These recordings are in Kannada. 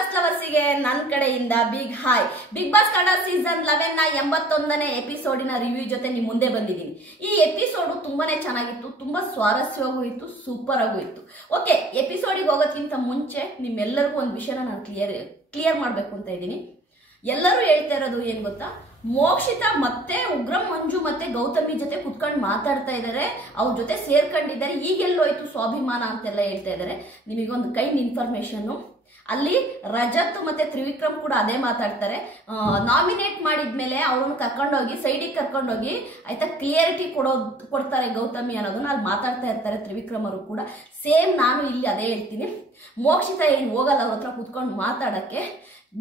ಬಾಸ್ ಲವರ್ಸಿಗೆ ನನ್ನ ಕಡೆಯಿಂದ big hi. Big boss Kannada season 11 ನ 81ನೇ ಎಪಿಸೋಡಿನ ರಿವ್ಯೂ ಜೊತೆ ನಿಮ್ಮ ಮುಂದೆ ಬಂದಿದ್ದೀನಿ. ಈ ಎಪಿಸೋಡು ತುಂಬಾನೇ ಚೆನ್ನಾಗಿತ್ತು, ತುಂಬಾ ಸ್ವಾರಸ್ಯವಾಗೂ ಇತ್ತು, ಸೂಪರ್ ಆಗೂ ಇತ್ತು. ಓಕೆ, ಎಪಿಸೋಡಿಗೆ ಹೋಗೋಕ್ಕಿಂತ ಮುಂಚೆ ನಿಮ್ಮೆಲ್ಲರಿಗೂ ಒಂದು ವಿಷಯನ ನಾನು ಕ್ಲಿಯರ್ ಮಾಡಬೇಕು ಅಂತ ಇದ್ದೀನಿ. ಎಲ್ಲರೂ ಹೇಳ್ತಾ ಇರೋದು ಏನ್ ಗೊತ್ತಾ, ಮೋಕ್ಷಿತಾ ಮತ್ತೆ ಉಗ್ರಂ ಮಂಜು ಮತ್ತೆ ಗೌತಮಿ ಜೊತೆ ಕುತ್ಕೊಂಡು ಮಾತಾಡ್ತಾ ಇದ್ದಾರೆ, ಅವ್ರ ಜೊತೆ ಸೇರ್ಕೊಂಡಿದ್ದಾರೆ, ಈಗೆಲ್ಲೋಯ್ತು ಸ್ವಾಭಿಮಾನ ಅಂತೆಲ್ಲ ಹೇಳ್ತಾ ಇದ್ದಾರೆ. ನಿಮಗೊಂದು ಕೈಂಡ್ ಇನ್ಫಾರ್ಮೇಶನ್, ಅಲ್ಲಿ ರಜತ್ ಮತ್ತೆ ತ್ರಿವಿಕ್ರಮ್ ಕೂಡ ಅದೇ ಮಾತಾಡ್ತಾರೆ. ನಾಮಿನೇಟ್ ಮಾಡಿದ್ಮೇಲೆ ಅವ್ರನ್ನ ಕರ್ಕೊಂಡೋಗಿ ಸೈಡಿಗೆ ಕರ್ಕೊಂಡೋಗಿ ಆಯ್ತಾ ಕ್ಲಿಯರಿಟಿ ಕೊಡ್ತಾರೆ ಗೌತಮಿ ಅನ್ನೋದನ್ನ ಅಲ್ಲಿ ಮಾತಾಡ್ತಾ ಇರ್ತಾರೆ ತ್ರಿವಿಕ್ರಮ್ ಅವರು ಕೂಡ. ಸೇಮ್ ನಾನು ಇಲ್ಲಿ ಅದೇ ಹೇಳ್ತೀನಿ. ಮೋಕ್ಷಿತಾ ಏನು ಹೋಗಲ್ಲ ಅವ್ರ ಹತ್ರ ಕುತ್ಕೊಂಡು ಮಾತಾಡಕ್ಕೆ.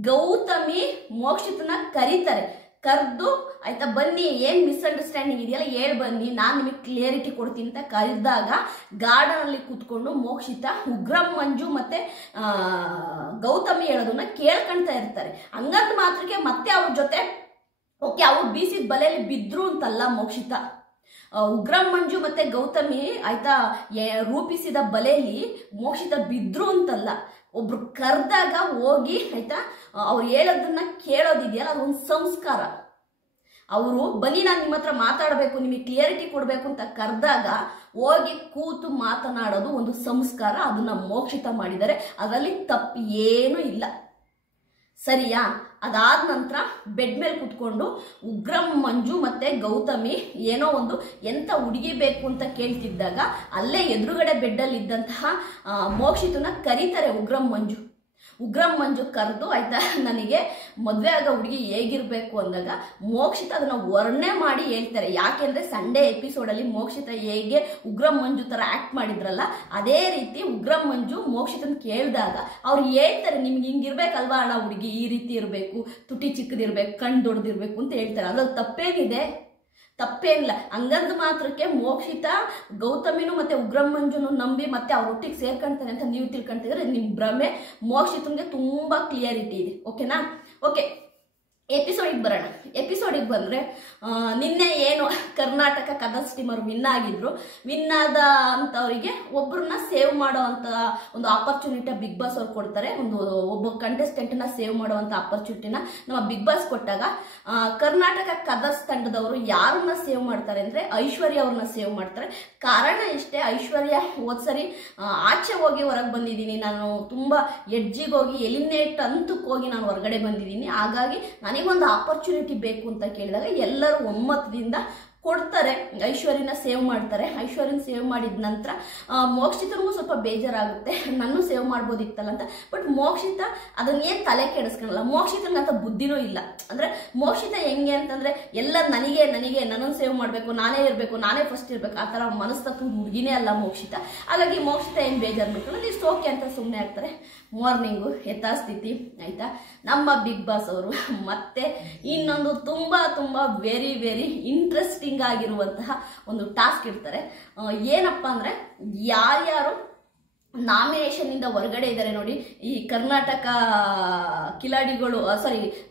ಗೌತಮಿ ಮೋಕ್ಷಿತನ ಕರೀತಾರೆ, ಕರೆದು ಆಯ್ತಾ ಬನ್ನಿ, ಏನ್ ಮಿಸ್ಅಂಡರ್ಸ್ಟ್ಯಾಂಡಿಂಗ್ ಇದೆಯಲ್ಲ ಹೇಳ್ ಬನ್ನಿ, ನಾನು ನಿಮಗೆ ಕ್ಲಿಯರಿಟಿ ಕೊಡ್ತೀನಿ ಅಂತ ಕರೆದಾಗ ಗಾರ್ಡನ್ ಅಲ್ಲಿ ಕೂತ್ಕೊಂಡು ಮೋಕ್ಷಿತಾ ಉಗ್ರಂ ಮಂಜು ಮತ್ತೆ ಗೌತಮಿ ಹೇಳೋದನ್ನ ಕೇಳ್ಕೊಂತಾ ಇರ್ತಾರೆ. ಹಂಗಂದ ಮಾತ್ರಕ್ಕೆ ಮತ್ತೆ ಅವ್ರ ಜೊತೆ ಓಕೆ ಅವ್ರು ಬೀಸಿದ ಬಲೆಯಲ್ಲಿ ಬಿದ್ರು ಅಂತಲ್ಲ ಮೋಕ್ಷಿತಾ. ಉಗ್ರಂ ಮಂಜು ಮತ್ತೆ ಗೌತಮಿ ಆಯ್ತಾ ರೂಪಿಸಿದ ಬಲೆಯಲ್ಲಿ ಮೋಕ್ಷಿತಾ ಬಿದ್ರು ಅಂತಲ್ಲ, ಒಬ್ರು ಕರೆದಾಗ ಹೋಗಿ ಆಯ್ತಾ ಅವ್ರು ಹೇಳೋದನ್ನ ಕೇಳೋದಿದೆಯಲ್ಲ ಅದೊಂದು ಸಂಸ್ಕಾರ. ಅವರು ಬನ್ನಿ ನಾನು ನಿಮ್ಮ ಹತ್ರ ಮಾತಾಡಬೇಕು, ನಿಮಗೆ ಕ್ಲಿಯರಿಟಿ ಕೊಡಬೇಕು ಅಂತ ಕರೆದಾಗ ಹೋಗಿ ಕೂತು ಮಾತನಾಡೋದು ಒಂದು ಸಂಸ್ಕಾರ. ಅದನ್ನ ಮೋಕ್ಷಿತಾ ಮಾಡಿದ್ದಾರೆ, ಅದರಲ್ಲಿ ತಪ್ಪು ಏನೂ ಇಲ್ಲ, ಸರಿಯಾ? ಅದಾದ ನಂತರ ಬೆಡ್ ಮೇಲೆ ಕುತ್ಕೊಂಡು ಉಗ್ರಂ ಮಂಜು ಮತ್ತೆ ಗೌತಮಿ ಏನೋ ಒಂದು ಎಂತ ಹುಡುಗಿ ಬೇಕು ಅಂತ ಕೇಳ್ತಿದ್ದಾಗ ಅಲ್ಲೇ ಎದುರುಗಡೆ ಬೆಡ್ಡಲ್ಲಿ ಇದ್ದಂತಹ ಮೋಕ್ಷಿತನ ಕರೀತಾರೆ ಉಗ್ರಂ ಮಂಜು ಕರೆದು ಆಯ್ತಾ ನನಗೆ ಮದುವೆ ಆಗ ಹುಡುಗಿ ಹೇಗಿರ್ಬೇಕು ಅಂದಾಗ ಮೋಕ್ಷಿತ ಅದನ್ನ ವರ್ಣನೆ ಮಾಡಿ ಹೇಳ್ತಾರೆ. ಯಾಕೆಂದ್ರೆ ಸಂಡೇ ಎಪಿಸೋಡಲ್ಲಿ ಮೋಕ್ಷಿತ ಹೇಗೆ ಉಗ್ರಂ ಮಂಜು ತರ ಆಕ್ಟ್ ಮಾಡಿದ್ರಲ್ಲ ಅದೇ ರೀತಿ ಉಗ್ರಂ ಮಂಜು ಮೋಕ್ಷಿತನ ಕೇಳಿದಾಗ ಅವ್ರು ಹೇಳ್ತಾರೆ, ನಿಮ್ಗೆ ಹಿಂಗಿರ್ಬೇಕಲ್ವಾ ಅಣ್ಣ ಹುಡುಗಿ, ಈ ರೀತಿ ಇರಬೇಕು, ತುಟಿ ಚಿಕ್ಕದಿರ್ಬೇಕು, ಕಣ್ ದೊಡ್ಡದಿರ್ಬೇಕು ಅಂತ ಹೇಳ್ತಾರೆ. ಅದ್ರಲ್ಲಿ ತಪ್ಪೇನಿದೆ? ತಪ್ಪೇನಿಲ್ಲ. ಹಂಗಂದ ಮಾತ್ರಕ್ಕೆ ಮೋಕ್ಷಿತಾ ಗೌತಮಿನೂ ಮತ್ತೆ ಉಗ್ರಂ ಮಂಜುನು ನಂಬಿ ಮತ್ತೆ ಅವ್ರ ಒಟ್ಟಿಗೆ ಸೇರ್ಕೊಂತಾರೆ ಅಂತ ನೀವು ತಿಳ್ಕೊಂತಿದ್ರೆ ನಿಮ್ ಭ್ರಮೆ. ಮೋಕ್ಷಿತನ್ಗೆ ತುಂಬಾ ಕ್ಲಿಯರಿಟಿ ಇದೆ, ಓಕೆನಾ? ಓಕೆ, ಎಪಿಸೋಡಿಗೆ ಬರೋಣ. ಎಪಿಸೋಡಿಗೆ ಬಂದರೆ ನಿನ್ನೆ ಏನು ಕರ್ನಾಟಕ ಕದರ್ಸ್ ಟೀಮರು ವಿನ್ ಆಗಿದ್ರು, ವಿನ್ ಆದ ಅಂಥವರಿಗೆ ಒಬ್ಬರನ್ನ ಸೇವ್ ಮಾಡೋ ಅಂತ ಒಂದು ಆಪರ್ಚುನಿಟಿ ಬಿಗ್ ಬಾಸ್ ಅವ್ರು ಕೊಡ್ತಾರೆ. ಒಬ್ಬ ಕಂಟೆಸ್ಟೆಂಟ್ನ ಸೇವ್ ಮಾಡುವಂಥ ಆಪರ್ಚುನಿಟಿನ ನಮ್ಮ ಬಿಗ್ ಬಾಸ್ ಕೊಟ್ಟಾಗ ಕರ್ನಾಟಕ ಕದರ್ಸ್ ತಂಡದವರು ಯಾರನ್ನ ಸೇವ್ ಮಾಡ್ತಾರೆ ಅಂದರೆ ಐಶ್ವರ್ಯ ಅವ್ರನ್ನ ಸೇವ್ ಮಾಡ್ತಾರೆ. ಕಾರಣ ಇಷ್ಟೇ, ಐಶ್ವರ್ಯ ಹೋದ್ಸರಿ ಆಚೆ ಹೋಗಿ ಹೊರಗೆ ಬಂದಿದ್ದೀನಿ, ನಾನು ತುಂಬ ಎಡ್ಜಿಗೆ ಹೋಗಿ ಎಲಿಮಿನೇಟ್ ಹಂತಕ್ಕೆ ಹೋಗಿ ನಾನು ಹೊರಗಡೆ ಬಂದಿದ್ದೀನಿ, ಹಾಗಾಗಿ ನನಗೊಂದು ಆಪರ್ಚುನಿಟಿ ಬೇಕು ಅಂತ ಕೇಳಿದಾಗ ಎಲ್ಲರೂ ಒಮ್ಮತದಿಂದ ಕೊಡ್ತಾರೆ, ಐಶ್ವರ್ಯನ ಸೇವ್ ಮಾಡ್ತಾರೆ. ಐಶ್ವರ್ಯನ ಸೇವ್ ಮಾಡಿದ ನಂತರ ಮೋಕ್ಷಿತನಿಗೂ ಸ್ವಲ್ಪ ಬೇಜಾರಾಗುತ್ತೆ, ನನ್ನ ಸೇವ್ ಮಾಡ್ಬೋದಿತ್ತಲ್ಲ ಅಂತ. ಬಟ್ ಮೋಕ್ಷಿತ ಅದನ್ನೇನು ತಲೆ ಕೆಡಿಸ್ಕೊಳಲ್ಲ. ಮೋಕ್ಷಿತನಂತ ಬುದ್ಧಿನೂ ಇಲ್ಲ. ಅಂದರೆ ಮೋಕ್ಷಿತ ಹೆಂಗೆ ಅಂತಂದರೆ ಎಲ್ಲ ನನಗೆ ನನ್ನನ್ನು ಸೇವ್ ಮಾಡಬೇಕು, ನಾನೇ ಇರಬೇಕು, ನಾನೇ ಫಸ್ಟ್ ಇರಬೇಕು, ಆ ಥರ ಮನಸ್ತತ್ವದ ಹುಡುಗಿನೇ ಅಲ್ಲ ಮೋಕ್ಷಿತ. ಹಾಗಾಗಿ ಮೋಕ್ಷಿತ ಏನು ಬೇಜಾರು ಮಾಡ್ಕೊಳ್ಳೋದು, ಇಷ್ಟು ಓಕೆ ಅಂತ ಸುಮ್ಮನೆ ಆಗ್ತಾರೆ. ಮಾರ್ನಿಂಗು ಯಥಾಸ್ಥಿತಿ ಆಯಿತಾ ನಮ್ಮ ಬಿಗ್ ಬಾಸ್ ಅವರು ಮತ್ತೆ ಇನ್ನೊಂದು ತುಂಬ ವೆರಿ ವೆರಿ ಇಂಟ್ರೆಸ್ಟಿಂಗ್ ಆಗಿರುವಂತಹ ಒಂದು ಟಾಸ್ಕ್ ಇಡ್ತಾರೆ. ಏನಪ್ಪ ಅಂದರೆ ಯಾರ್ಯಾರು ನಾಮಿನೇಷನ್ ಇಂದ ಹೊರಗಡೆ ಇದ್ದಾರೆ ನೋಡಿ, ಈ ಕರ್ನಾಟಕ ಕಿಲಾಡಿಗಳು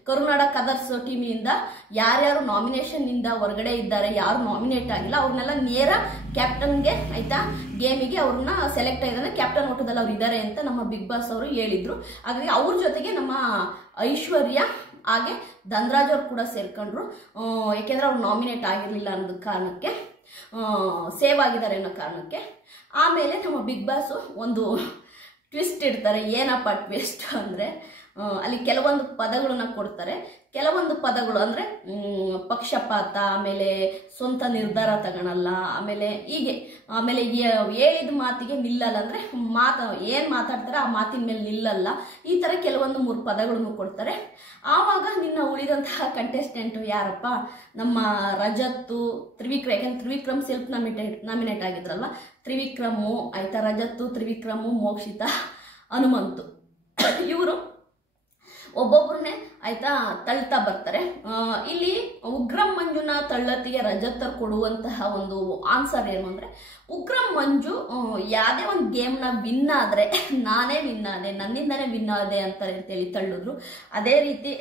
ಕರ್ನಾಟಕ ಕದರ್ಸ್ ಟೀಮಿಂದ ಯಾರ್ಯಾರು ನಾಮಿನೇಷನ್ ಇಂದ ಹೊರಗಡೆ ಇದ್ದಾರೆ, ಯಾರು ನಾಮಿನೇಟ್ ಆಗಿಲ್ಲ ಅವ್ರನ್ನೆಲ್ಲ ನೇರ ಕ್ಯಾಪ್ಟನ್ಗೆ ಆಯ್ತಾ ಗೇಮಿಗೆ ಅವ್ರನ್ನ ಸೆಲೆಕ್ಟ್ ಆಗಿದ್ದಾರೆ, ಕ್ಯಾಪ್ಟನ್ ಓಟದಲ್ಲಿ ಅವ್ರು ಇದ್ದಾರೆ ಅಂತ ನಮ್ಮ ಬಿಗ್ ಬಾಸ್ ಅವರು ಹೇಳಿದ್ರು. ಹಾಗಾಗಿ ಅವ್ರ ಜೊತೆಗೆ ನಮ್ಮ ಐಶ್ವರ್ಯ ಹಾಗೆ ಧನರಾಜ್ ಅವ್ರು ಕೂಡ ಸೇರ್ಕೊಂಡ್ರು. ಯಾಕೆಂದ್ರೆ ಅವ್ರು ನಾಮಿನೇಟ್ ಆಗಿರಲಿಲ್ಲ ಅನ್ನೋದ ಕಾರಣಕ್ಕೆ, ಸೇವ್ ಆಗಿದ್ದಾರೆ ಅನ್ನೋ ಕಾರಣಕ್ಕೆ. ಆಮೇಲೆ ನಮ್ಮ ಬಿಗ್ ಬಾಸ್ ಒಂದು ಟ್ವಿಸ್ಟ್ ಇಡ್ತಾರೆ. ಏನಪ್ಪ ಟ್ವಿಸ್ಟ್ ಅಂದರೆ ಅಲ್ಲಿ ಕೆಲವೊಂದು ಪದಗಳನ್ನ ಕೊಡ್ತಾರೆ. ಕೆಲವೊಂದು ಪದಗಳು ಅಂದರೆ ಪಕ್ಷಪಾತ, ಆಮೇಲೆ ಸ್ವಂತ ನಿರ್ಧಾರ ತಗೊಳಲ್ಲ, ಆಮೇಲೆ ಹೇಳಿದ ಮಾತಿಗೆ ನಿಲ್ಲಲ್ಲ, ಅಂದರೆ ಏನು ಮಾತಾಡ್ತಾರೆ ಆ ಮಾತಿನ ಮೇಲೆ ನಿಲ್ಲಲ್ಲ, ಈ ಥರ ಕೆಲವೊಂದು 3 ಪದಗಳನ್ನು ಕೊಡ್ತಾರೆ. ಆವಾಗ ನಿನ್ನ ಉಳಿದಂತಹ ಕಂಟೆಸ್ಟೆಂಟು ಯಾರಪ್ಪ, ನಮ್ಮ ರಜತ್ತು, ತ್ರಿವಿಕ್ರಮ್. ಯಾಕಂದ್ರೆ ತ್ರಿವಿಕ್ರಮ್ ಸೆಲ್ಫ್ ನಾಮಿನೇಟ್ ಆಗಿದ್ರಲ್ಲ, ತ್ರಿವಿಕ್ರಮು ಆಯ್ತಾ, ರಜತ್ತು, ತ್ರಿವಿಕ್ರಮು, ಮೋಕ್ಷಿತಾ, ಹನುಮಂತು, ಇವರು ಒಬ್ಬೊಬ್ಬರನ್ನೇ ಆಯ್ತಾ ತಳ್ತಾ ಬರ್ತಾರೆ. ಇಲ್ಲಿ ಉಗ್ರಂ ಮಂಜುನ ತಳ್ಳತಿಗೆ ರಜತ್ತರ್ ಕೊಡುವಂತಹ ಒಂದು ಆನ್ಸರ್ ಏನು ಅಂದ್ರೆ, ಉಗ್ರಂ ಮಂಜು ಯಾವುದೇ ಒಂದು ಗೇಮ್ನ ವಿನ್ ಆದ್ರೆ ನಾನೇ ವಿನ್ ಆದೆ, ನನ್ನಿಂದನೇ ವಿನ್ ಆದೆ ಅಂತಾರೆ ಅಂತೇಳಿ ತಳ್ಳಿದ್ರು. ಅದೇ ರೀತಿ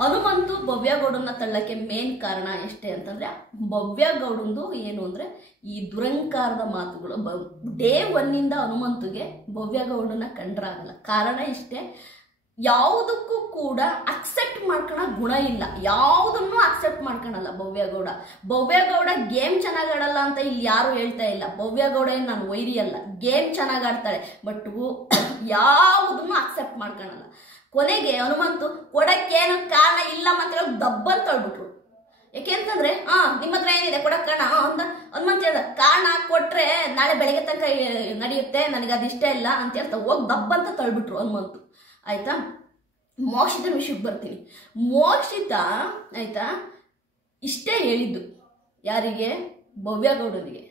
ಹನುಮಂತು ಭವ್ಯಗೌಡನ್ನ ತಳ್ಳಕ್ಕೆ ಮೇನ್ ಕಾರಣ ಎಷ್ಟೇ ಅಂತಂದ್ರೆ, ಭವ್ಯಗೌಡಂದು ಏನು ಅಂದ್ರೆ ಈ ದುರಂಕಾರದ ಮಾತುಗಳು. ಡೇ 1 ಇಂದ ಹನುಮಂತುಗೆ ಭವ್ಯಗೌಡನ ಕಂಡ್ರಾಗಲ್ಲ. ಕಾರಣ ಇಷ್ಟೇ, ಯಾವುದಕ್ಕೂ ಕೂಡ ಅಕ್ಸೆಪ್ಟ್ ಮಾಡ್ಕೊಳೋ ಗುಣ ಇಲ್ಲ, ಯಾವುದನ್ನು ಅಕ್ಸೆಪ್ಟ್ ಮಾಡ್ಕೊಳಲ್ಲ ಭವ್ಯಗೌಡ. ಭವ್ಯಗೌಡ ಗೇಮ್ ಚೆನ್ನಾಗಿ ಆಡಲ್ಲ ಅಂತ ಇಲ್ಲಿ ಯಾರು ಹೇಳ್ತಾ ಇಲ್ಲ. ಭವ್ಯಗೌಡ ಏನು ನಾನು ವೈರಿ ಅಲ್ಲ, ಗೇಮ್ ಚೆನ್ನಾಗಿ ಆಡ್ತಾಳೆ, ಬಟ್ ಯಾವುದನ್ನು ಅಕ್ಸೆಪ್ಟ್ ಮಾಡ್ಕೊಳಲ್ಲ. ಕೊನೆಗೆ ಹನುಮಂತು ಕೊಡಕ್ಕೇನು ಕಾರಣ ಇಲ್ಲ ಅಂತ ಹೇಳಿ ದಬ್ಬಲ್ ತಳ್ಬಿಟ್ರು. ಯಾಕೆಂತಂದ್ರೆ ನಿಮ್ಮ ಹತ್ರ ಏನಿದೆ ಕೊಡಕ್ ಕಾರಣ ಅಂತ ಹನುಮಂತ ಹೇಳ್ದ. ಕಾರಣ ಕೊಟ್ರೆ ನಾಳೆ ಬೆಳಗ್ಗೆ ತನಕ ನಡೆಯುತ್ತೆ, ನನಗೆ ಅದು ಇಷ್ಟ ಇಲ್ಲ ಅಂತ ಹೇಳ್ತಾ ಹೋಗಿ ದಬ್ಬಂತ ತಳ್ಬಿಟ್ರು ಹನುಮಂತು. ಆಯ್ತಾ, ಮೋಕ್ಷಿತನ ವಿಷಯಕ್ಕೆ ಬರ್ತೀನಿ. ಮೋಕ್ಷಿತ ಆಯ್ತಾ ಇಷ್ಟೇ ಹೇಳಿದ್ದು ಯಾರಿಗೆ? ಭವ್ಯಗೌಡನಿಗೆ.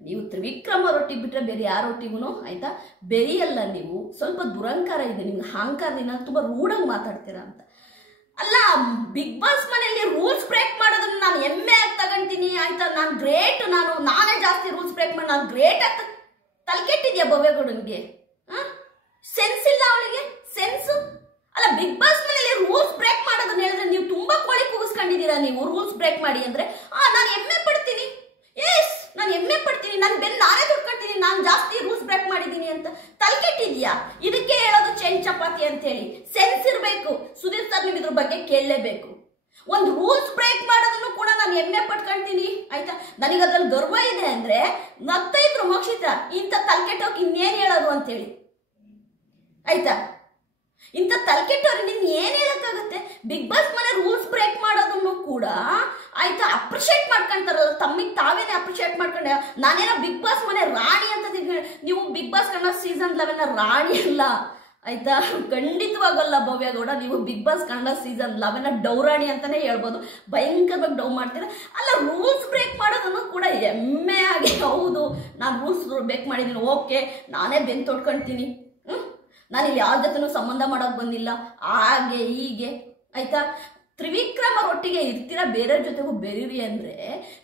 ನೀವು ತ್ರಿವಿಕ್ರಮ ರೊಟ್ಟಿ ಬಿಟ್ಟರೆ ಬೇರೆ ಯಾರೊಟ್ಟಿಗೂ ಆಯ್ತಾ ಬೆರೆಯಲ್ಲ. ನೀವು ಸ್ವಲ್ಪ ದುರಂಕಾರ ಇದೆ ನಿಮ್ಗೆ, ಅಹಂಕಾರದಿಂದ ತುಂಬ ರೂಢಾಗಿ ಮಾತಾಡ್ತೀರಾ ಅಂತ. ಅಲ್ಲ, ಬಿಗ್ ಬಾಸ್ ಮನೆಯಲ್ಲಿ ರೂಲ್ಸ್ ಬ್ರೇಕ್ ಮಾಡೋದನ್ನ ನಾನು ಹೆಮ್ಮೆ ಆಗಿ ತಗೊಂತೀನಿ ಆಯ್ತಾ. ನಾನು ಗ್ರೇಟ್, ನಾನೇ ಜಾಸ್ತಿ ರೂಲ್ಸ್ ಬ್ರೇಕ್ ಮಾಡಿ ನಾನು ಗ್ರೇಟ್ ಅಂತ ತಲೆಕೆಟ್ಟಿದ್ಯಾ ಭವ್ಯಗೌಡನಿಗೆ? ಸೆನ್ಸ್ ಇಲ್ಲ ಅವಳಿಗೆ, ಸೆನ್ಸು ಅಲ್ಲ. ಬಿಗ್ ಬಾಸ್ ಮನೆಯಲ್ಲಿ ರೂಲ್ಸ್ ಬ್ರೇಕ್ ಮಾಡೋದನ್ನ ಹೇಳಿದ್ರೆ ನೀವು ತುಂಬಾ ಕೋಳಿ ಕೂಗಿಸ್ಕೊಂಡಿದ್ದೀರಾ. ನೀವು ರೂಲ್ಸ್ ಬ್ರೇಕ್ ಮಾಡಿ ಅಂದ್ರೆ ನಾನು ಹೆಮ್ಮೆ ಪಡ್ತೀನಿ, ಎಸ್ ನಾನು ಹೆಮ್ಮೆ ಪಡ್ತೀನಿ, ನನ್ನ ಬೆನ್ನು ನಾನೇ ತೊಡ್ಕೊಳ್ತೀನಿ, ನಾನು ಜಾಸ್ತಿ ರೂಲ್ಸ್ ಬ್ರೇಕ್ ಮಾಡಿದ್ದೀನಿ ಅಂತ ತಲೆಕೆಟ್ಟಿದ್ಯಾ? ಇದಕ್ಕೆ ಹೇಳೋದು ಚೈನ್ ಚಪಾತಿ ಅಂತ ಹೇಳಿ. ಸೆನ್ಸ್ ಇರಬೇಕು. ಸುದೀಪ್ ಸರ್ ನೀವು ಇದ್ರ ಬಗ್ಗೆ ಕೇಳಲೇಬೇಕು. ಒಂದು ರೂಲ್ಸ್ ಬ್ರೇಕ್ ಮಾಡೋದನ್ನು ಕೂಡ ನಾನು ಹೆಮ್ಮೆ ಪಡ್ಕೊಳ್ತೀನಿ ಆಯ್ತಾ. ನನಗೆ ಅದ್ರಲ್ಲಿ ಗರ್ವ ಇದೆ ಅಂದ್ರೆ ನಗ್ತಾ ಇದ್ರು ಮೋಕ್ಷಿತ. ಇಂಥ ತಲೆಕೆಟ್ಟೋಕೆ ಇನ್ನೇನು ಹೇಳೋದು ಅಂತೇಳಿ ಆಯ್ತಾ. ಇಂಥ ತಲೆಕೆಟ್ಟವ್ರಿಗೆ ನಿನ್ ಏನ್ ಹೇಳಕ್ಕಾಗತ್ತೆ? ಬಿಗ್ ಬಾಸ್ ಮನೆ ರೂಲ್ಸ್ ಬ್ರೇಕ್ ಮಾಡೋದನ್ನು ಕೂಡ ಆಯ್ತಾ ಅಪ್ರಿಶಿಯೇಟ್ ಮಾಡ್ಕೊಂತಾರಲ್ಲ, ತಮ್ಮಿಗೆ ತಾವೇನೆ ಅಪ್ರಿಶಿಯೇಟ್ ಮಾಡ್ಕೊಂಡೆ. ನಾನೇನೋ ಬಿಗ್ ಬಾಸ್ ಮನೆ ರಾಣಿ ಅಂತ ನೀವು ಬಿಗ್ ಬಾಸ್ ಕನ್ನಡ ಸೀಸನ್ 11 ರಾಣಿ ಅಲ್ಲ ಆಯ್ತಾ, ಖಂಡಿತವಾಗಲ್ಲ ಭವ್ಯಗೌಡ. ನೀವು ಬಿಗ್ ಬಾಸ್ ಕನ್ನಡ ಸೀಸನ್ 11 ಡೌರಾಣಿ ಅಂತಾನೆ ಹೇಳ್ಬೋದು. ಭಯಂಕರವಾಗಿ ಡೌ ಮಾಡ್ತೀರ. ಅಲ್ಲ, ರೂಲ್ಸ್ ಬ್ರೇಕ್ ಮಾಡೋದನ್ನು ಕೂಡ ಹೆಮ್ಮೆ ಆಗಿ ಹೌದು ನಾನು ರೂಲ್ಸ್ ಬ್ರೇಕ್ ಮಾಡಿದ್ದೀನಿ, ಓಕೆ ನಾನೇ ಬೆನ್ನು ತೊಡ್ಕೊಳ್ತೀನಿ, ನಾನು ಯಾರ ಜೊತೆನೂ ಸಂಬಂಧ ಮಾಡೋಕೆ ಬಂದಿಲ್ಲ ಹಾಗೆ ಹೀಗೆ ಆಯ್ತಾ. ತ್ರಿವಿಕ್ರಮ ಒಟ್ಟಿಗೆ ಇರ್ತೀರಾ, ಬೇರೆಯವ್ರ ಜೊತೆಗೂ ಬೆರೀರಿ ಅಂದ್ರೆ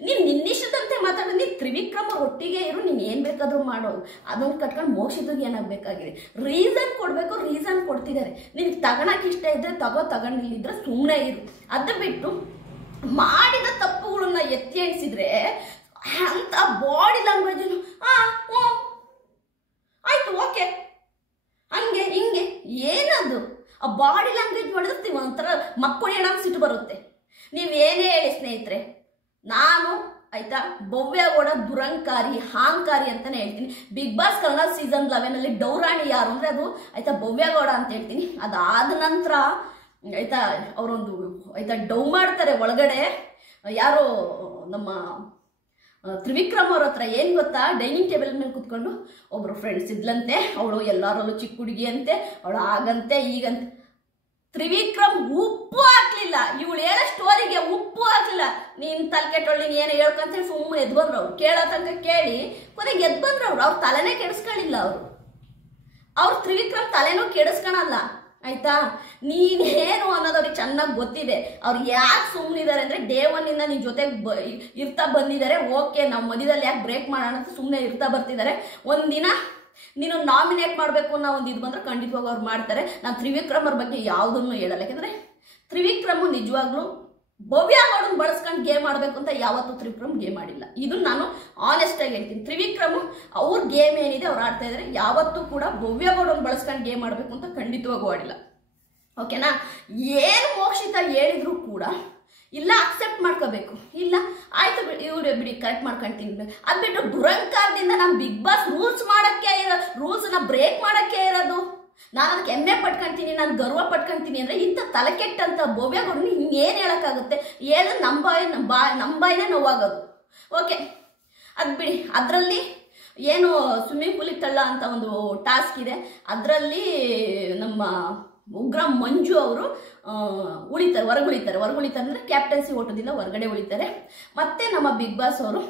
ನೀನು ನಿನ್ನಿಷ್ಟದಂತೆ ಮಾತಾಡೋ. ನೀನು ತ್ರಿವಿಕ್ರಮ ಒಟ್ಟಿಗೆ ಇರು, ನೀನು ಏನು ಬೇಕಾದರೂ ಮಾಡೋ. ಅದನ್ನು ಕಟ್ಕೊಂಡು ಮೋಕ್ಷಿತಗೆ ಏನಾಗಬೇಕಾಗಿದೆ? ರೀಸನ್ ಕೊಡಬೇಕು, ರೀಸನ್ ಕೊಡ್ತಿದ್ದಾರೆ. ನಿನಗೆ ತಗೊಳಕ್ಕೆ ಇಷ್ಟ ಇದ್ದರೆ ತಗೊಂಡಿಲ್ಲಿದ್ರೆ ಸುಮ್ಮನೆ ಇರು. ಅದು ಬಿಟ್ಟು ಮಾಡಿದ ತಪ್ಪುಗಳನ್ನ ಎತ್ತಿ ಎಣಿಸಿದ್ರೆ ಅಂತ ಬಾಡಿ ಲ್ಯಾಂಗ್ವೇಜ್ ಆಯ್ತು ಓಕೆ ಹಂಗೆ ಹಿಂಗೆ ಏನದು ಆ ಬಾಡಿ ಲ್ಯಾಂಗ್ವೇಜ್ ಮಾಡಿದ್ರೆ ಒಂಥರ ಮಕ್ಕಳು ಹೇಳೋಂಗೆ ಸಿಟ್ಟು ಬರುತ್ತೆ. ನೀವೇನೇ ಹೇಳಿ ಸ್ನೇಹಿತರೆ, ನಾನು ಆಯ್ತಾ ಭವ್ಯಗೌಡ ದುರಂಕಾರಿ ಅಹಂಕಾರಿ ಅಂತಾನೆ ಹೇಳ್ತೀನಿ. ಬಿಗ್ ಬಾಸ್ ಕನ್ನಡ ಸೀಸನ್ 11 ಡೌರಾಣಿ ಯಾರು ಅಂದ್ರೆ ಅದು ಆಯ್ತಾ ಭವ್ಯಗೌಡ ಅಂತ ಹೇಳ್ತೀನಿ. ಅದಾದ ನಂತರ ಆಯ್ತಾ ಅವರೊಂದು ಆಯ್ತಾ ಡೌ ಮಾಡ್ತಾರೆ ಒಳಗಡೆ. ಯಾರೋ ನಮ್ಮ ತ್ರಿವಿಕ್ರಮ್ ಅವ್ರ ಹತ್ರ ಏನು ಗೊತ್ತಾ, ಡೈನಿಂಗ್ ಟೇಬಲ್ ಮೇಲೆ ಕುತ್ಕೊಂಡು ಒಬ್ರು ಫ್ರೆಂಡ್ಸ್ ಇದ್ಲಂತೆ, ಅವಳು ಎಲ್ಲರಲ್ಲೂ ಚಿಕ್ಕ ಹುಡುಗಿ ಅಂತೆ, ಅವಳು ಆಗಂತೆ ಈಗಂತೆ. ತ್ರಿವಿಕ್ರಮ್ ಉಪ್ಪು ಹಾಕ್ಲಿಲ್ಲ, ಇವಳು ಹೇಳೋ ಸ್ಟೋರಿಗೆ ಉಪ್ಪು ಹಾಕ್ಲಿಲ್ಲ. ನೀನ್ ತಲೆ ಕೆಟ್ಟೊಳ್ಳಿ ಏನು ಹೇಳ್ಕಂತ ಸುಮ್ಮನೆ ಎದ್ದು ಬಂದ್ರು. ಅವ್ರು ಕೇಳೋ ತನಕ ಕೇಳಿ ಕೊನೆಗೆ ಎದ್ದು ಬಂದ್ರು. ಅವ್ರ ತಲೆನೇ ಕೆಡಿಸ್ಕೊಳ್ಳಿಲ್ಲ. ಅವ್ರು ತ್ರಿವಿಕ್ರಮ್ ತಲೆನೂ ಕೆಡಿಸ್ಕೊಳಲ್ಲ ಆಯ್ತಾ. ನೀನೇನು ಅನ್ನೋದು ಅವ್ರಿಗೆ ಚೆನ್ನಾಗಿ ಗೊತ್ತಿದೆ. ಅವ್ರು ಯಾಕೆ ಸುಮ್ಮನಿದ್ದಾರೆ ಅಂದ್ರೆ ಡೇ 1 ಇಂದ ನಿನ್ ಜೊತೆ ಇರ್ತಾ ಬಂದಿದ್ದಾರೆ. ಓಕೆ ನಾವು ಮಧ್ಯದಲ್ಲಿ ಯಾಕೆ ಬ್ರೇಕ್ ಮಾಡೋಣ ಅಂತ ಸುಮ್ಮನೆ ಇರ್ತಾ ಬರ್ತಿದ್ದಾರೆ. ಒಂದಿನ ನೀನು ನಾಮಿನೇಟ್ ಮಾಡಬೇಕು ಅನ್ನೋ ಒಂದು ಇದು ಬಂದ್ರೆ ಖಂಡಿತವಾಗಿ ಅವ್ರು ಮಾಡ್ತಾರೆ. ನಾನು ತ್ರಿವಿಕ್ರಮ್ ಅವ್ರ ಬಗ್ಗೆ ಯಾವುದನ್ನು ಹೇಳಲ್ಲ. ಯಾಕಂದ್ರೆ ತ್ರಿವಿಕ್ರಮ್ ನಿಜವಾಗ್ಲೂ ಭವ್ಯಗೌಡನ್ ಬಳಸ್ಕೊಂಡು ಗೇಮ್ ಆಡಬೇಕು ಅಂತ ಯಾವತ್ತೂ ತ್ರಿವಿಕ್ರಮ್ ಗೇಮ್ ಆಡಿಲ್ಲ. ಇದು ನಾನು ಆನೆಸ್ಟ್ ಆಗಿ ಹೇಳ್ತೀನಿ. ತ್ರಿವಿಕ್ರಮ್ ಅವ್ರ ಗೇಮ್ ಏನಿದೆ ಅವ್ರು ಆಡ್ತಾ ಇದ್ದಾರೆ, ಯಾವತ್ತೂ ಕೂಡ ಭವ್ಯಗೌಡನ್ ಬಳಸ್ಕೊಂಡು ಗೇಮ್ ಆಡಬೇಕು ಅಂತ ಖಂಡಿತವಾಗೂ ಆಡಿಲ್ಲ. ಓಕೆನಾ. ಏನು ಮೋಕ್ಷಿತ ಹೇಳಿದ್ರು ಕೂಡ ಇಲ್ಲ ಅಕ್ಸೆಪ್ಟ್ ಮಾಡ್ಕೋಬೇಕು. ಇಲ್ಲ ಆಯ್ತು ಇವ್ರು ಬಿಡಿ ಕರೆಕ್ಟ್ ಮಾಡ್ಕೊಂತೀನಿ. ಅದು ಬಿಟ್ಟು ದುರಂಕಾರದಿಂದ ನಾನು ಬಿಗ್ ಬಾಸ್ ರೂಲ್ಸ್ ಮಾಡೋಕ್ಕೆ ರೂಲ್ಸ್ನ ಬ್ರೇಕ್ ಮಾಡೋಕ್ಕೆ ಇರೋದು. ನಾನು ಅದಕ್ಕೆ ಹೆಮ್ಮೆ ಪಟ್ಕೊಂತೀನಿ, ನಾನು ಗರ್ವ ಪಟ್ಕೊಂತೀನಿ ಅಂದರೆ ಇಂಥ ತಲೆ ಕೆಟ್ಟಂಥ ಭವ್ಯಗೌಡನ ಇನ್ನೇನು ಹೇಳೋಕ್ಕಾಗುತ್ತೆ? ಹೇಳು ನಮ್ಮ ಬಾಯಿನೇ ನೋವಾಗೋದು. ಓಕೆ ಅದು ಬಿಡಿ. ಅದರಲ್ಲಿ ಏನು ಸ್ವಿಮ್ಮಿಂಗ್ ಪೂಲಿಗೆ ತಳ್ಳ ಅಂತ ಒಂದು ಟಾಸ್ಕ್ ಇದೆ. ಅದರಲ್ಲಿ ನಮ್ಮ ಉಗ್ರ ಮಂಜು ಅವರು ಹೊರಗುಳಿತಾರೆ ಅಂದರೆ ಕ್ಯಾಪ್ಟನ್ಸಿ ಓಟದಿಂದ ಹೊರಗಡೆ ಉಳಿತಾರೆ. ಮತ್ತೆ ನಮ್ಮ ಬಿಗ್ ಬಾಸ್ ಅವರು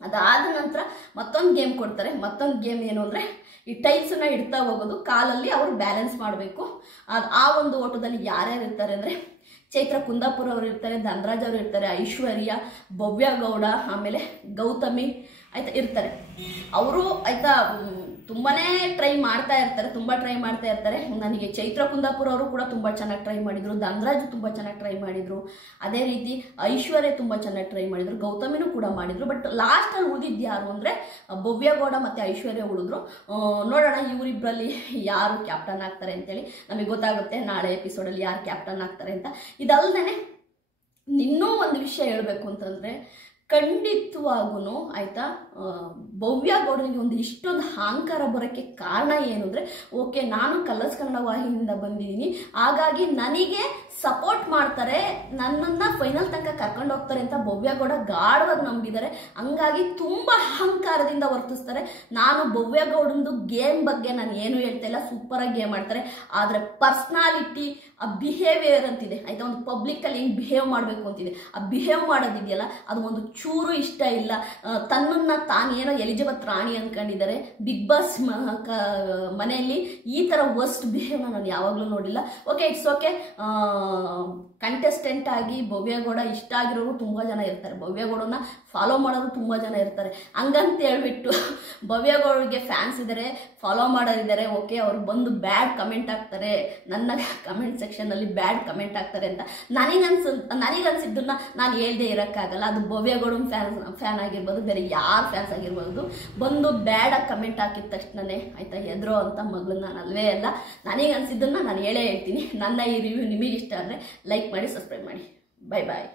ಅದಾದ ನಂತರ ಮತ್ತೊಂದು ಗೇಮ್ ಕೊಡ್ತಾರೆ. ಮತ್ತೊಂದು ಗೇಮ್ ಏನು ಅಂದರೆ ಈ ಟೈಲ್ಸನ್ನ ಇಡ್ತಾ ಹೋಗೋದು, ಕಾಲಲ್ಲಿ ಅವರು ಬ್ಯಾಲೆನ್ಸ್ ಮಾಡಬೇಕು. ಆ ಒಂದು ಓಟದಲ್ಲಿ ಯಾರ್ಯಾರು ಇರ್ತಾರೆ ಅಂದರೆ ಚೈತ್ರ ಕುಂದಾಪುರ ಅವರು ಇರ್ತಾರೆ, ಧನರಾಜ್ ಅವರು ಇರ್ತಾರೆ, ಐಶ್ವರ್ಯ, ಭವ್ಯಗೌಡ, ಆಮೇಲೆ ಗೌತಮಿ ಆಯ್ತಾ ಇರ್ತಾರೆ. ಅವರು ಆಯ್ತಾ ತುಂಬಾನೇ ಟ್ರೈ ಮಾಡ್ತಾ ಇರ್ತಾರೆ, ತುಂಬಾ ಟ್ರೈ ಮಾಡ್ತಾ ಇರ್ತಾರೆ. ನನಗೆ ಚೈತ್ರ ಕುಂದಾಪುರ ಅವರು ಕೂಡ ತುಂಬಾ ಚೆನ್ನಾಗಿ ಟ್ರೈ ಮಾಡಿದ್ರು, ಧನರಾಜ್ ತುಂಬಾ ಚೆನ್ನಾಗಿ ಟ್ರೈ ಮಾಡಿದ್ರು, ಅದೇ ರೀತಿ ಐಶ್ವರ್ಯ ತುಂಬಾ ಚೆನ್ನಾಗಿ ಟ್ರೈ ಮಾಡಿದ್ರು, ಗೌತಮಿನೂ ಕೂಡ ಮಾಡಿದ್ರು. ಬಟ್ ಲಾಸ್ಟ್ ಅಲ್ಲಿ ಉಳಿದಿದ್ದು ಯಾರು ಅಂದ್ರೆ ಭವ್ಯ ಗೌಡ ಮತ್ತೆ ಐಶ್ವರ್ಯ ಉಳಿದ್ರು. ನೋಡೋಣ ಇವರಿಬ್ಬರಲ್ಲಿ ಯಾರು ಕ್ಯಾಪ್ಟನ್ ಆಗ್ತಾರೆ ಅಂತೇಳಿ ನಮಗೆ ಗೊತ್ತಾಗುತ್ತೆ ನಾಳೆ ಎಪಿಸೋಡಲ್ಲಿ ಯಾರು ಕ್ಯಾಪ್ಟನ್ ಆಗ್ತಾರೆ ಅಂತ. ಇದಲ್ದೇನೆ ಇನ್ನೂ ಒಂದು ವಿಷಯ ಹೇಳಬೇಕು ಅಂತಂದ್ರೆ, ಖಂಡಿತವಾಗೂ ಆಯ್ತಾ, ಭವ್ಯ ಗೌಡನಿಗೆ ಒಂದು ಇಷ್ಟೊಂದು ಅಹಂಕಾರ ಬರೋಕ್ಕೆ ಕಾರಣ ಏನು ಅಂದರೆ, ಓಕೆ ನಾನು ಕಲರ್ಸ್ ಕನ್ನಡ ವಾಹಿನಿಯಿಂದ ಬಂದಿದ್ದೀನಿ, ಹಾಗಾಗಿ ನನಗೆ ಸಪೋರ್ಟ್ ಮಾಡ್ತಾರೆ, ನನ್ನನ್ನು ಫೈನಲ್ ತನಕ ಕರ್ಕೊಂಡು ಹೋಗ್ತಾರೆ ಅಂತ ಭವ್ಯ ಗೌಡ ಗಾಢವಾಗಿ ನಂಬಿದ್ದಾರೆ. ಹಂಗಾಗಿ ತುಂಬ ಅಹಂಕಾರದಿಂದ ವರ್ತಿಸ್ತಾರೆ. ನಾನು ಭವ್ಯ ಗೌಡಂದು ಗೇಮ್ ಬಗ್ಗೆ ನಾನು ಏನು ಹೇಳ್ತಾ ಇಲ್ಲ, ಸೂಪರಾಗಿ ಗೇಮ್ ಆಡ್ತಾರೆ. ಆದರೆ ಪರ್ಸ್ನಾಲಿಟಿ, ಆ ಬಿಹೇವಿಯರ್ ಅಂತಿದೆ ಆಯ್ತಾ, ಒಂದು ಪಬ್ಲಿಕ್ಕಲ್ಲಿ ಹೆಂಗೆ ಬಿಹೇವ್ ಮಾಡಬೇಕು ಅಂತಿದೆ, ಆ ಬಿಹೇವ್ ಮಾಡೋದಿದೆಯಲ್ಲ ಅದು ಒಂದು ಚೂರು ಇಷ್ಟ ಇಲ್ಲ. ತನ್ನನ್ನು ತಾನೇನೋ ಎಲಿಜಬೆತ್ ರಾಣಿ ಅಂದ್ಕೊಂಡಿದ್ದಾರೆ. ಬಿಗ್ ಬಾಸ್ ಮನೆಯಲ್ಲಿ ಈ ಥರ ವರ್ಸ್ಟ್ ಬಿಹೇವ್ನ ನಾನು ಯಾವಾಗಲೂ ನೋಡಿಲ್ಲ. Okay, it's okay. ಕಂಟೆಸ್ಟೆಂಟ್ ಆಗಿ ಭವ್ಯ ಗೌಡ ಇಷ್ಟ ಆಗಿರೋರು ತುಂಬ ಜನ ಇರ್ತಾರೆ, ಭವ್ಯ ಗೌಡನ ಫಾಲೋ ಮಾಡೋರು ತುಂಬ ಜನ ಇರ್ತಾರೆ. ಹಂಗಂತ ಹೇಳ್ಬಿಟ್ಟು ಭವ್ಯ ಗೌಡಗೆ ಫ್ಯಾನ್ಸ್ ಇದ್ದಾರೆ, ಫಾಲೋ ಮಾಡೋರಿದ್ದಾರೆ. ಓಕೆ, ಅವ್ರು ಬಂದು ಬ್ಯಾಡ್ ಕಮೆಂಟ್ ಹಾಕ್ತಾರೆ, ನನ್ನ ಕಮೆಂಟ್ ಸೆಕ್ಷನಲ್ಲಿ ಬ್ಯಾಡ್ ಕಮೆಂಟ್ ಹಾಕ್ತಾರೆ ಅಂತ ನನಗನ್ಸಿದ್ದನ್ನ ನಾನು ಹೇಳ್ದೆ ಇರೋಕ್ಕಾಗಲ್ಲ. ಅದು ಭವ್ಯ ಗೌಡನ ಫ್ಯಾನ್ ಆಗಿರ್ಬೋದು, ಬೇರೆ ಯಾರ ಫ್ಯಾನ್ಸ್ ಆಗಿರ್ಬೋದು, ಬಂದು ಬ್ಯಾಡಾಗಿ ಕಮೆಂಟ್ ಹಾಕಿದ ತಕ್ಷಣನೇ ಆಯ್ತಾ ಎದುರೋ ಅಂತ ಮಗಳು ನಾನು ಅಲ್ವೇ ಅಲ್ಲ. ನನಗನ್ಸಿದ್ದನ್ನ ನಾನು ಹೇಳೇ ಹೇಳ್ತೀನಿ. ನನ್ನ ಈ ರಿವ್ಯೂ ನಿಮಗೆ ಇಷ್ಟ ಆದರೆ ಲೈಕ್ ಮಾಡಿ, ಸಬ್ಸ್ಕ್ರೈಬ್ ಮಾಡಿ. ಬಾಯ್ ಬಾಯ್.